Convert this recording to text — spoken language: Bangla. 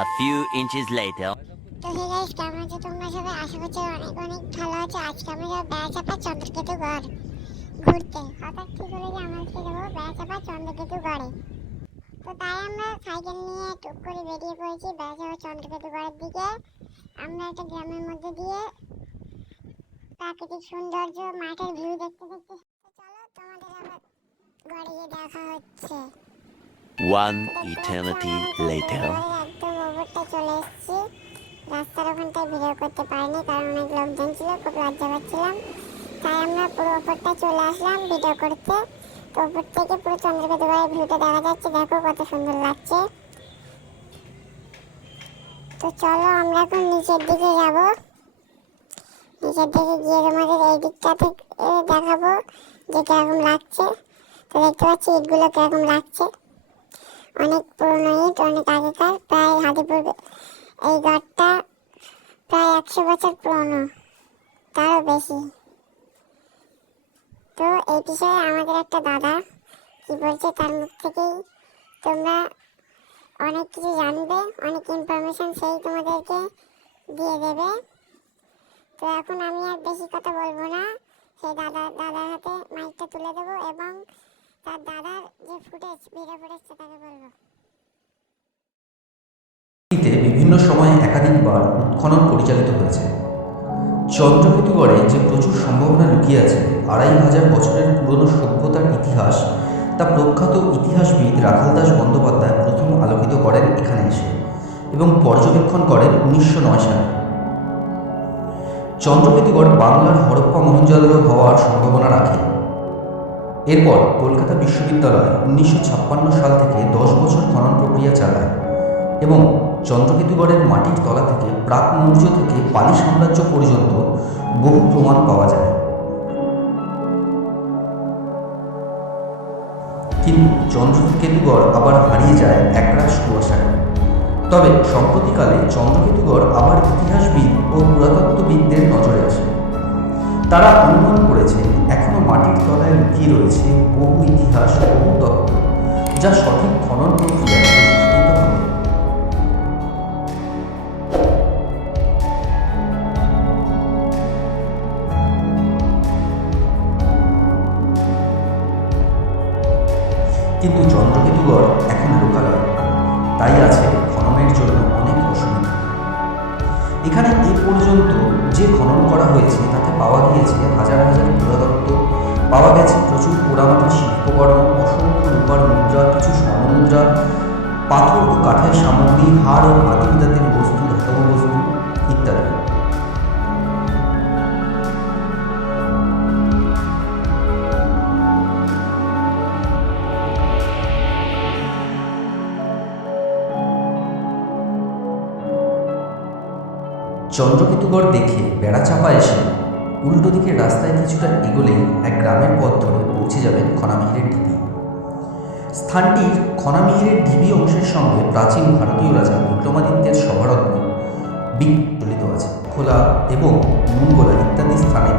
A few inches later. তো হে গাইস, কেমন আছো তোমরা সবাই? আশা করছি অনেক অনেক ভালো আছো। আজকে আমরা যাবো বেড়াচাপা চন্দ্রকেতু গড় ঘুরতে। হঠাৎ ঠিক হলো যে আমরা আজকে যাবো বেড়াচাপা চন্দ্রকেতু গড়ে। তো তাই আমরা সাইকেল নিয়ে টুক করে বেরিয়ে পড়েছি বেড়াচাপা চন্দ্রকেতু গড়ের দিকে। আমরা একটা গ্রামের মধ্যে দিয়ে প্রাকৃতিক সৌন্দর্য মাঠের ভিউ দেখতে দেখতে চলো তোমাদের আবার গড়ে গিয়ে দেখা হচ্ছে। One eternity later. একদম ওপরটা চলে এসেছি। রাস্তার ওখানটায় ভিডিও করতে পারিনি কারণ অনেক লোকজন ছিল, খুব লজ্জা পাচ্ছিলাম। তাই আমরা পুরো ওপরটা চলে আসলাম ভিডিও করতে। তো ওপর থেকে পুরো চন্দ্রকেতু গড়ের ভিউটা দেখা যাচ্ছে, দেখো কত সুন্দর লাগছে। তো চলো আমরা এখন নিচের দিকে যাব। নিচের দিকে গিয়ে তোমাদের এই দিকটা থেকে দেখাবো যে কিরকম লাগছে। তো দেখতে পাচ্ছি ইটগুলো কিরকম লাগছে, অনেক পুরনো ইট, অনেক আগেকার। প্রায় হাদিপুর এই গড়টা প্রায় 100 বছর পুরনো, তারও বেশি। তো এই বিষয়ে আমাদের একটা দাদা কি বলছে তার মুখ থেকেই তোমরা অনেক কিছু জানবে, অনেক ইনফরমেশন সেই তোমাদেরকে দিয়ে দেবে। তো এখন আমি আর বেশি কথা বলবো না, সেই দাদার হাতে মাইকটা তুলে দেবো এবং তার দাদার যে ভিডিও ফুটেজ তাকে বলবো। বিভিন্ন সময়ে একাধিকবার উৎখনন পরিচালিত হয়েছে। চন্দ্রকেতুগড়ে যে প্রচুর সম্ভাবনা লুকিয়ে আছে, 2500 বছরের পুরনো সভ্যতার ইতিহাস, তা প্রখ্যাত ইতিহাসবিদ রাখাল দাস বন্দ্যোপাধ্যায় প্রথম আলোকিত করেন এখানে এসে এবং পর্যবেক্ষণ করেন 1909 সালে। চন্দ্রকেতুগড় বাংলার হরপ্পা মহেঞ্জোদারো হওয়ার সম্ভাবনা রাখে। এরপর কলকাতা বিশ্ববিদ্যালয় 1956 সাল থেকে 10 বছর খনন প্রক্রিয়া চালায় এবং চন্দ্রকেতুগড়ের মাটির তলা থেকে প্রাক মৌর্য থেকে পালি সাম্রাজ্য পর্যন্ত বহু প্রমাণ পাওয়া যায়। কিন্তু চন্দ্রকেতুগড় আবার হারিয়ে যায় একরাশ কুয়াশায়। তবে সম্প্রতিকালে চন্দ্রকেতুগড় আবার ইতিহাসবিদ ও পুরাতত্ত্ববিদদের নজরে আসে। তারা অনুমান করেছেন এখনও মাটির তলায় লুকিয়ে রয়েছে বহু ইতিহাস, বহু তত্ত্ব, যা সঠিক খনন প্রক্রিয়ায় প্রতিষ্ঠিত হবে। কিন্তু চন্দ্রকেতুগড় এখন লোকালয়, তাই আছে খননের জন্য অনেক অসুবিধা। এখানে এ পর্যন্ত যে খনন করা হয়েছে তাতে পাওয়া গিয়েছে হাজার হাজার পুরাতত্ত্ব, পাওয়া গেছে প্রচুর পোড়ামাটির শিল্পকর্ম, অসংখ্য রূপার মুদ্রা, কিছু স্বর্ণমুদ্রা, পাথর ও কাঠের সামগ্রী, হাড় ও হাতির দাঁতের বস্তু, ধাতব বস্তু ইত্যাদি। চন্দ্রকেতুগড় দেখে বেড়াচাপা এসে উল্টো দিকের রাস্তায় কিছুটা এগোলেই এক গ্রামের পথ ধরে পৌঁছে যাবেন খনামিহিরের ঢিবি। স্থানটির খনামিহিরের ঢিবি অংশের সঙ্গে প্রাচীন ভারতীয় রাজা বিক্রমাদিত্যের সভারত্ন বিচলিত আছে। খোলা এবং নুনগোলা ইত্যাদি স্থানে